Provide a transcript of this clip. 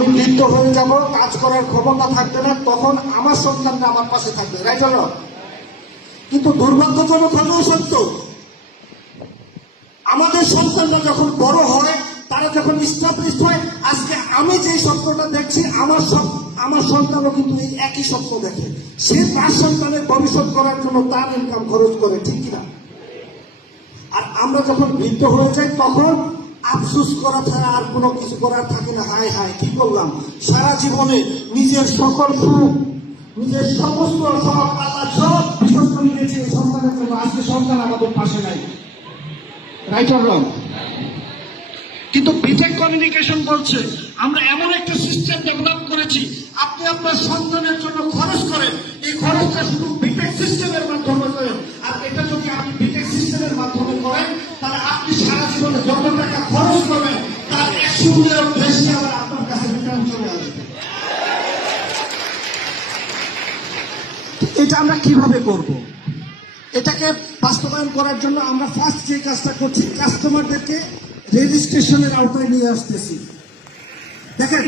আমি বৃদ্ধ হয়ে যাব, কাজ করার ক্ষমতা থাকবে না, তখন আমার সন্তানরা আমার পাশে থাকবে, রাইট হলো। কিন্তু দুর্ভাগ্যজনক হলেও সত্য, আমাদের সন্তানরা যখন বড় হয়, তারা যখন স্টাবলিশ হয়, আজকে আমি যে স্বপ্নটা দেখছি আমার সন্তানও কিন্তু এই একই স্বপ্ন দেখে। সে তার সন্তানের ভবিষ্যৎ করার জন্য তার ইনকাম খরচ করে, ঠিক কিনা? আর আমরা যখন বৃদ্ধ হয়ে যাই তখন আফসোস করা ছাড়া আর কোনো কিছু করার থাকে না। হায় হায় কি করলাম, সারা জীবনে নিজের সকল সুখ, নিজের সমস্ত সব পাতা সব বিসর্জন দিয়েছে এই সন্তানের জন্য। আজকে সন্তান আমাদের পাশে নাই, রাইট অর রং? কিন্তু বিটেক কমিউনিকেশন বলছে আমরা এমন একটা সিস্টেম ডেভেলপ করেছি, আপনি আপনার সন্তানের জন্য খরচ করেন, এই খরচটা শুধু বিটেক সিস্টেমের মাধ্যমে করেন। আর এটা যদি আপনি বিটেক সিস্টেমের মাধ্যমে করেন, তাহলে আপনি সারা জীবনে যত টাকা খরচ করবেন তার 100 গুণের বেশি আবার আপনার কাছে রিটার্ন চলে আসবে। এটা আমরা কিভাবে করব? এটাকে বাস্তবায়ন করার জন্য আমরা ফার্স্ট যে কাজটা করছি, কাস্টমারদেরকে রেজিস্ট্রেশনের আওতায় নিয়ে আসতেছি। দেখেন,